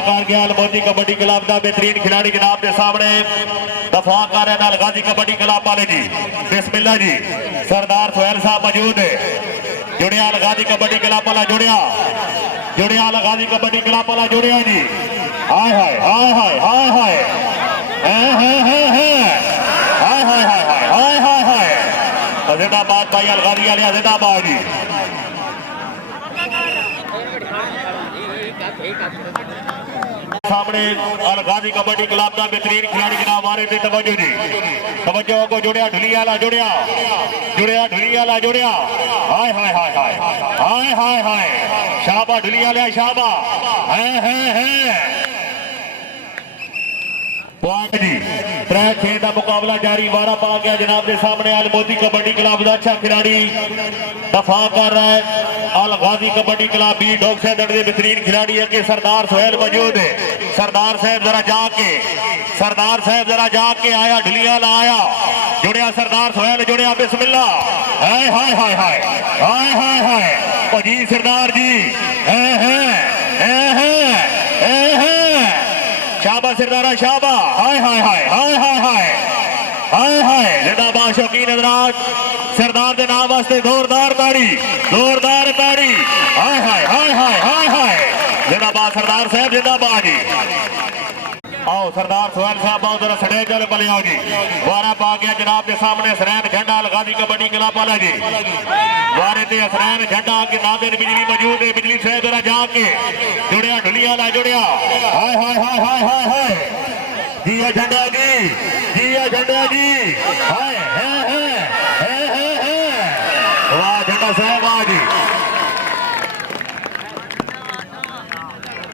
Kargil Modi kabaddi club का बेहतरीन खिलाड़ी जनाब के सामने दफा कर रहे हैं गाजी कबड्डी क्लब वाले जी। बिस्मिल्लाह जी। सरदार सोहेल साहब मौजूद है। जुड़िया गाजी कबड्डी क्लब वाला जुड़िया गाजी कबड्डी क्लब वाला जुड़िया जी। हाय हाय हाय हाय हाय हाय हाय हाय हाय हाय हाय हाय जिंदाबाद भाई अलगाजी वाले जिंदाबाद जी। सामने अलगाजी कबड्डी क्लब का बेहतरीन खिलाड़ी जनाब हमारे थे तवज्जो जी। तवज्जो को जुड़िया ढुलियाला जुड़िया हाय हाय हाय हाय हाय हाय हाय शाबा ढुलियाला शाबा है जी। ट्रैक खेल का मुकाबला जारी वारा पा गया जनाब के सामने अल मोदी कबड्डी क्लब का अच्छा खिलाड़ी दफा कर रहा है। अल गाजी कबड्डी क्लब बी डॉग सैदड़ के बेहतरीन खिलाड़ी है कि सरदार सोहेल मौजूद है। सरदार साहब जरा जाके आया ढुलिया ला आया जुड़िया सरदार सोहेल जुड़िया बिस्मिल्लाह हाय हाय हाय हाय हाय हाय हाय जी सरदार जी शाबा सरदारा शाबा हाय हाय हाय हाय हाय हाय हाय हाय जिंदाबाद शौकीन हज़रात सरदार के नाम वास्ते जोरदार ताड़ी हाय हाय हाय हाय हाय हाय जिंदाबाद सरदार साहब जिंदाबाद जी। आओ सरदार सोहेल साहब बहुत जरा सड़े चले पले आओ जी। वारा पा गया जनाब के सामने हसरैन झंडा गाजी कबड्डी क्लब वाला जी। वारे ते हसरैन झंडा के नादर बिजली मौजूद है। बिजली से जरा जाके जुड़िया ढुलिया ला जुड़िया हाय हाय हाय हाय हाय हाय जी झंडा जी हाय